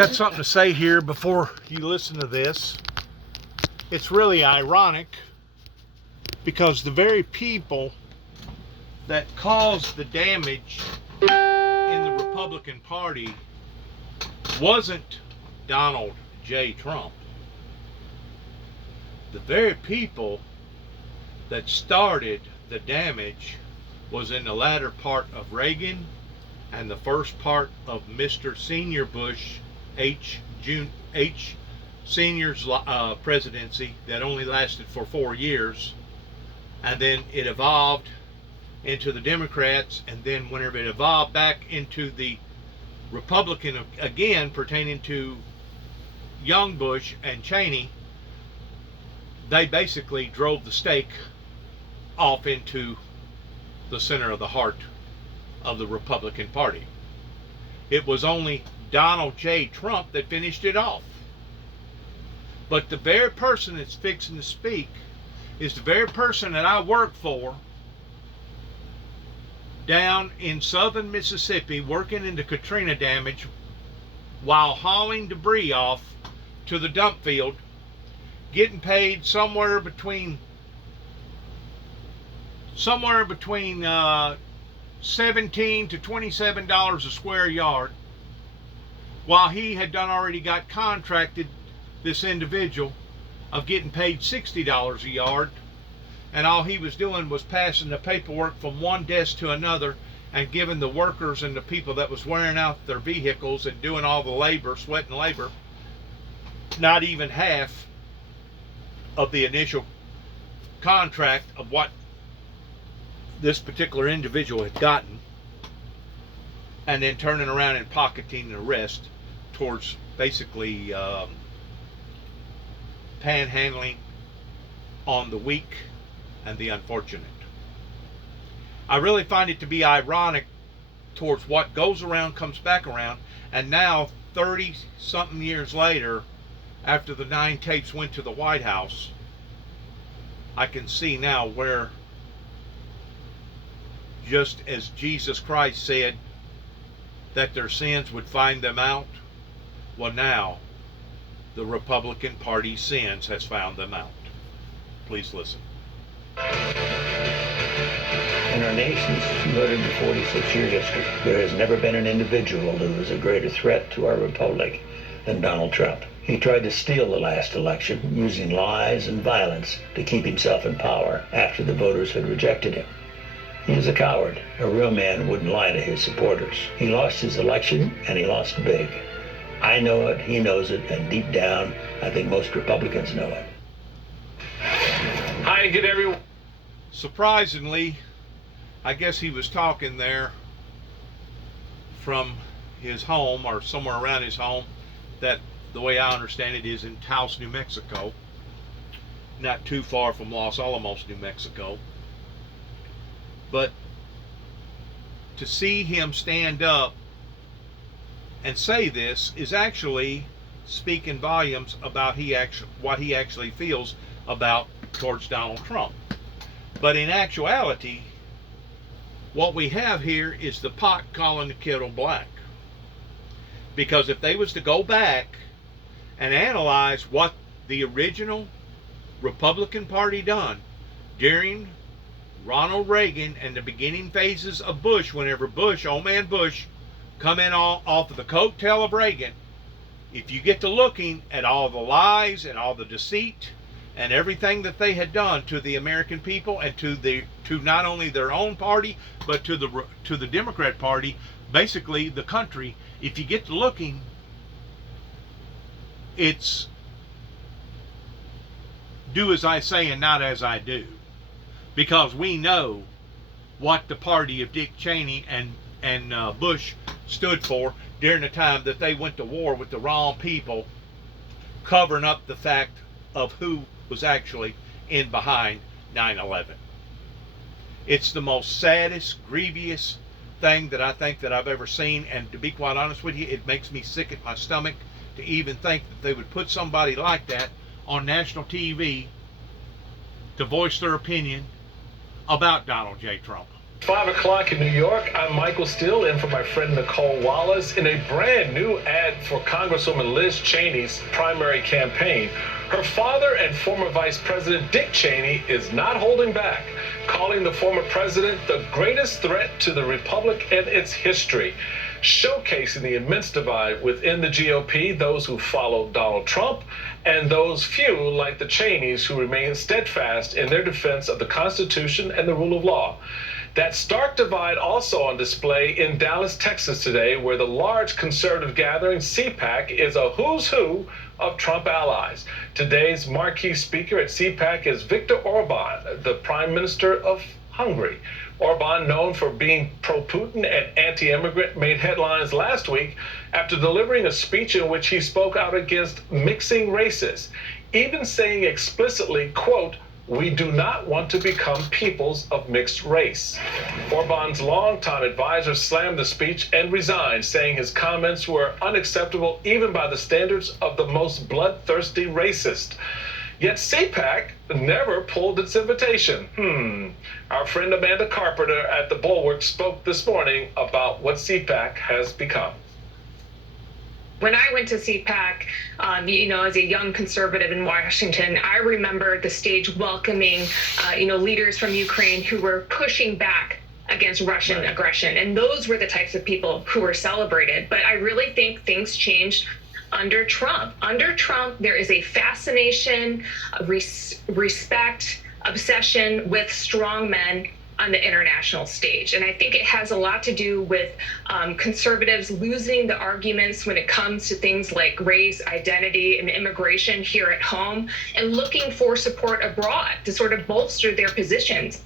got something to say here before you listen to this. It's really ironic because the very people that caused the damage in the Republican Party wasn't Donald J. Trump. The very people that started the damage was in the latter part of Reagan and the first part of Mr. Senior Bush H. Senior's presidency that only lasted for 4 years, and then it evolved into the Democrats, and then whenever it evolved back into the Republican again pertaining to young Bush and Cheney, they basically drove the stake off into the center of the heart of the Republican Party. It was only Donald J. Trump that finished it off. But the very person that's fixing to speak is the very person that I work for down in southern Mississippi, working in the Katrina damage while hauling debris off to the dump field, getting paid somewhere between $17 to $27 a square yard, while he had already got contracted, this individual, of getting paid $60 a yard, and all he was doing was passing the paperwork from one desk to another and giving the workers and the people that was wearing out their vehicles and doing all the labor, sweat and labor, not even half of the initial contract of what this particular individual had gotten, and then turning around and pocketing the rest towards basically panhandling on the weak and the unfortunate. I really find it to be ironic towards what goes around comes back around, and now 30 something years later, after the 9 tapes went to the White House, I can see now where, just as Jesus Christ said that their sins would find them out, well, now the Republican Party's sins has found them out. Please listen. In our nation's 246-year history, there has never been an individual who was a greater threat to our republic than Donald Trump. He tried to steal the last election using lies and violence to keep himself in power after the voters had rejected him. He is a coward. A real man wouldn't lie to his supporters. He lost his election, and he lost big. I know it, he knows it, and deep down, I think most Republicans know it. Hi again, everyone. Surprisingly, I guess he was talking there from his home, or somewhere around his home, that, the way I understand it, is in Taos, New Mexico, not too far from Los Alamos, New Mexico. But to see him stand up and say this is actually speaking volumes about what he actually feels about towards Donald Trump. But in actuality, what we have here is the pot calling the kettle black. Because if they was to go back and analyze what the original Republican Party done during Ronald Reagan and the beginning phases of Bush, whenever Bush, old man Bush, come in off of the coattail of Reagan, if you get to looking at all the lies and all the deceit and everything that they had done to the American people and to not only their own party but to the Democrat Party, basically the country, if you get to looking, it's do as I say and not as I do. Because we know what the party of Dick Cheney and Bush stood for during the time that they went to war with the wrong people, covering up the fact of who was actually in behind 9/11. It's the most saddest, grievous thing that I think that I've ever seen, and to be quite honest with you, it makes me sick at my stomach to even think that they would put somebody like that on national TV to voice their opinion about Donald J. Trump. 5 o'clock in New York, I'm Michael Steele in for my friend Nicole Wallace in a brand new ad for Congresswoman Liz Cheney's primary campaign. Her father and former Vice President Dick Cheney is not holding back, calling the former president the greatest threat to the republic in its history, showcasing the immense divide within the GOP, those who follow Donald Trump, and those few, like the Cheneys, who remain steadfast in their defense of the Constitution and the rule of law. That stark divide also on display in Dallas, Texas today, where the large conservative gathering, CPAC, is a who's who of Trump allies. Today's marquee speaker at CPAC is Viktor Orban, the Prime Minister of Hungary. Orban, known for being pro-Putin and anti-immigrant, made headlines last week after delivering a speech in which he spoke out against mixing races, even saying explicitly, quote, "We do not want to become peoples of mixed race." Orban's longtime advisor slammed the speech and resigned, saying his comments were unacceptable even by the standards of the most bloodthirsty racist. Yet CPAC never pulled its invitation. Our friend Amanda Carpenter at the Bulwark spoke this morning about what CPAC has become. When I went to CPAC, as a young conservative in Washington, I remember the stage welcoming, leaders from Ukraine who were pushing back against Russian aggression. And those were the types of people who were celebrated. But I really think things changed under Trump. Under Trump, there is a fascination, respect, obsession with strong men on the international stage. And I think it has a lot to do with conservatives losing the arguments when it comes to things like race, identity, and immigration here at home, and looking for support abroad to sort of bolster their positions.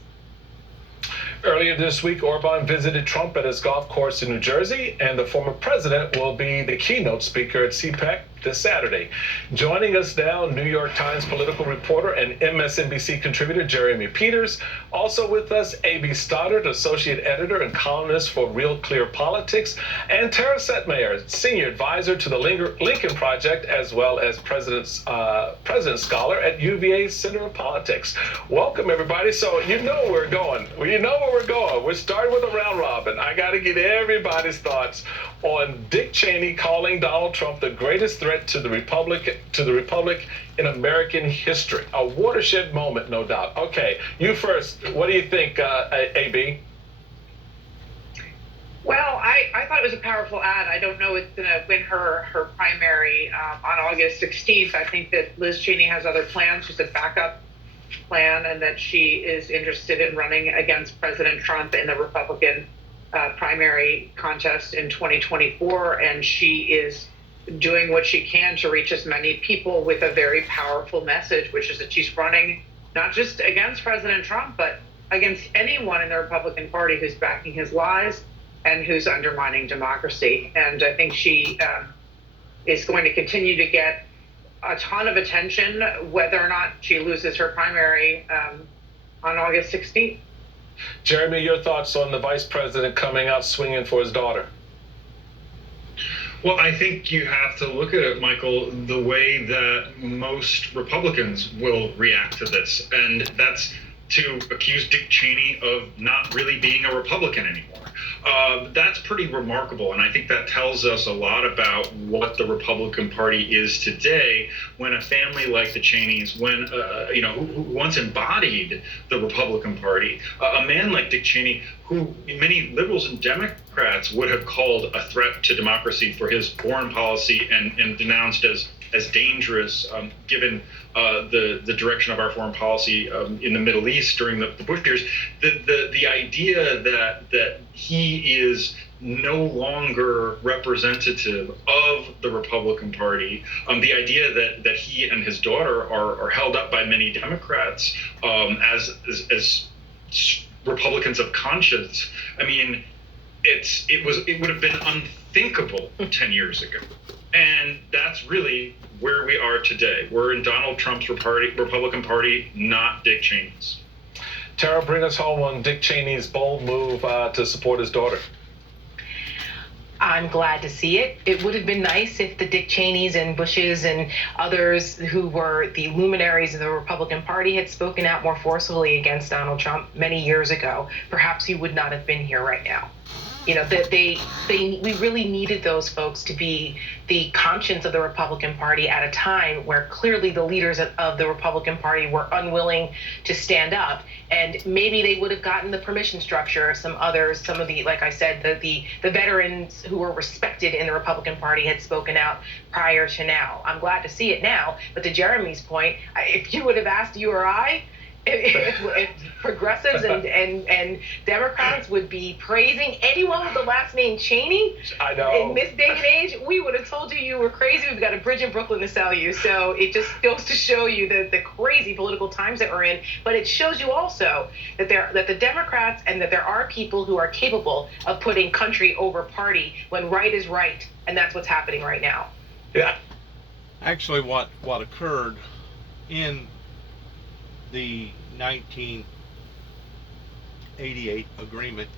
Earlier this week, Orban visited Trump at his golf course in New Jersey, and the former president will be the keynote speaker at CPAC this Saturday. Joining us now, New York Times political reporter and MSNBC contributor Jeremy Peters. Also with us, A.B. Stoddard, associate editor and columnist for Real Clear Politics, and Tara Setmayer, senior advisor to the Lincoln Project, as well as president scholar at UVA Center of Politics. Welcome, everybody. So you know where we're going. You know where we're going. We're starting with a round robin. I got to get everybody's thoughts on Dick Cheney calling Donald Trump the greatest threat to the republic in American history. A watershed moment, no doubt. Okay, you first. What do you think, AB? Well, I thought it was a powerful ad. I don't know it's going to win her primary on August 16th. I think that Liz Cheney has other plans. She's a backup plan, and that she is interested in running against President Trump in the Republican primary contest in 2024, and she is doing what she can to reach as many people with a very powerful message, which is that she's running not just against President Trump, but against anyone in the Republican Party who's backing his lies and who's undermining democracy. And I think she is going to continue to get a ton of attention, whether or not she loses her primary on August 16th. Jeremy, your thoughts on the vice president coming out swinging for his daughter? Well, I think you have to look at it, Michael, the way that most Republicans will react to this, and that's to accuse Dick Cheney of not really being a Republican anymore. That's pretty remarkable, and I think that tells us a lot about what the Republican Party is today. When a family like the Cheneys, who once embodied the Republican Party, a man like Dick Cheney, who many liberals and Democrats would have called a threat to democracy for his foreign policy and denounced as dangerous, given the direction of our foreign policy in the Middle East during the Bush years. The idea that he is no longer representative of the Republican Party, the idea that he and his daughter are held up by many Democrats as Republicans of conscience. I mean, it would have been unthinkable 10 years ago. And that's really where we are today. We're in Donald Trump's Republican Party, not Dick Cheney's. Tara, bring us home on Dick Cheney's bold move to support his daughter. I'm glad to see it. It would have been nice if the Dick Cheneys and Bushes and others who were the luminaries of the Republican Party had spoken out more forcefully against Donald Trump many years ago. Perhaps he would not have been here right now. You know, that we really needed those folks to be the conscience of the Republican Party at a time where clearly the leaders of the Republican Party were unwilling to stand up. And maybe they would have gotten the permission structure of some others, some of the, like I said, the veterans who were respected in the Republican Party had spoken out prior to now. I'm glad to see it now. But to Jeremy's point, if you would have asked you or I, if progressives and Democrats would be praising anyone with the last name Cheney I know. in this day and age, we would have told you were crazy. We've got a bridge in Brooklyn to sell you. So it just goes to show you the crazy political times that we're in. But it shows you also that the Democrats and that there are people who are capable of putting country over party when right is right, and that's what's happening right now. Yeah. Actually, what occurred in the 1988 agreement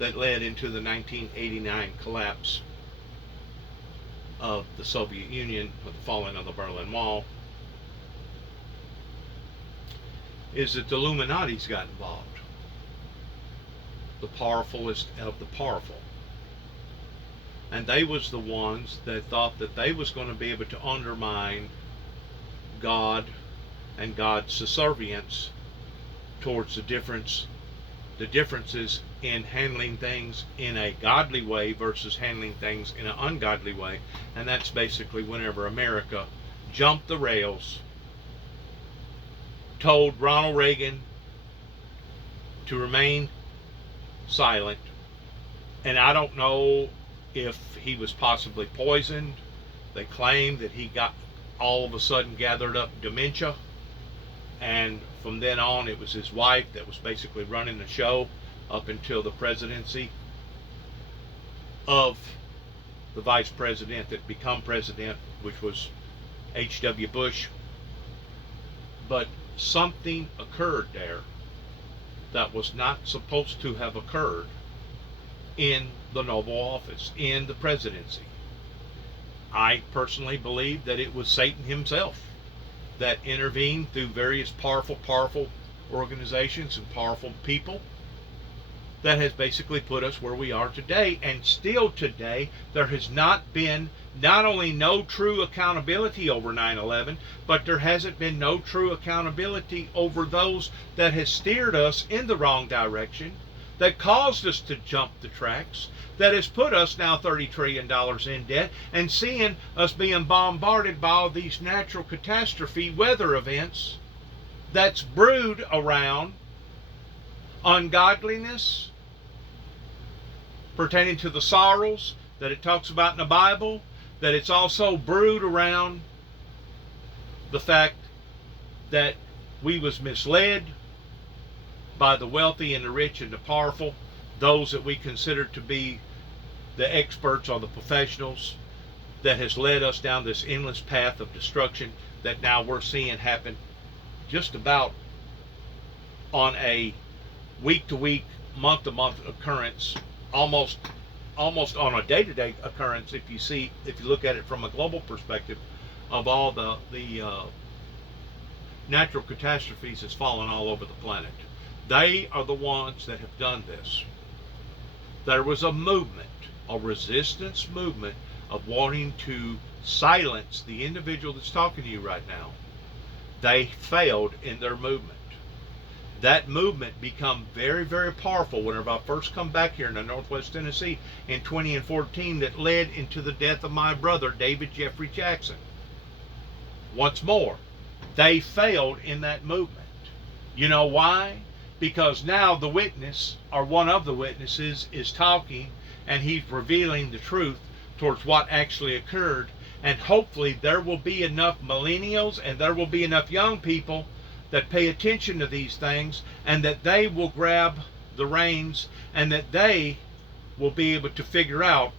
that led into the 1989 collapse of the Soviet Union, with the falling of the Berlin Wall, is that the Illuminati's got involved. The powerfulest of the powerful. And they was the ones that thought that they was going to be able to undermine God and God's subservience towards the differences in handling things in a godly way versus handling things in an ungodly way. And that's basically whenever America jumped the rails, told Ronald Reagan to remain silent. And I don't know if he was possibly poisoned. They claim that he got all of a sudden gathered up dementia, and from then on it was his wife that was basically running the show up until the presidency of the vice president that became president, which was H.W. Bush. But something occurred there that was not supposed to have occurred in the Oval Office, in the presidency. I personally believe that it was Satan himself that intervened through various powerful organizations and powerful people that has basically put us where we are today. And still today, there has not been not only no true accountability over 9/11, but there hasn't been no true accountability over those that has steered us in the wrong direction, that caused us to jump the tracks, that has put us now $30 trillion in debt, and seeing us being bombarded by all these natural catastrophe weather events that's brewed around ungodliness pertaining to the sorrows that it talks about in the Bible, that it's also brewed around the fact that we was misled by the wealthy and the rich and the powerful, those that we consider to be the experts or the professionals, that has led us down this endless path of destruction that now we're seeing happen just about on a week-to-week, month-to-month occurrence, almost on a day-to-day occurrence, if you look at it from a global perspective of all the natural catastrophes that's fallen all over the planet. They are the ones that have done this. There was a movement, a resistance movement of wanting to silence the individual that's talking to you right now. They failed in their movement. That movement become very, very powerful whenever I first come back here in the Northwest Tennessee in 2014, that led into the death of my brother, David Jeffrey Jackson. Once more, they failed in that movement. You know why? Because now the witness, or one of the witnesses, is talking, and he's revealing the truth towards what actually occurred. And hopefully there will be enough millennials and there will be enough young people that pay attention to these things, and that they will grab the reins, and that they will be able to figure out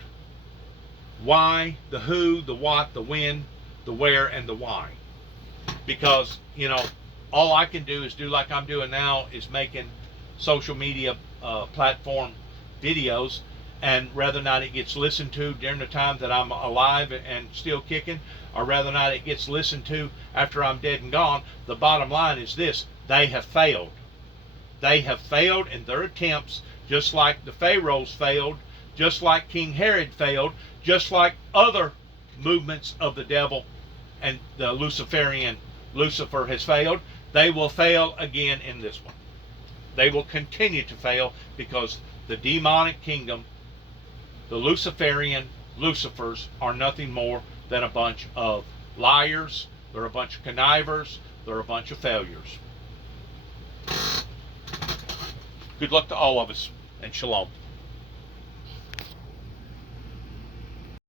why, the who, the what, the when, the where, and the why. Because, all I can do is do like I'm doing now, is making social media platform videos, and whether or not it gets listened to during the time that I'm alive and still kicking, or whether or not it gets listened to after I'm dead and gone, the bottom line is this: they have failed. They have failed in their attempts, just like the Pharaohs failed, just like King Herod failed, just like other movements of the devil and the Luciferian Lucifer has failed. They will fail again in this one. They will continue to fail because the demonic kingdom, the Luciferian Lucifers, are nothing more than a bunch of liars. They're a bunch of connivers. They're a bunch of failures. Good luck to all of us, and shalom.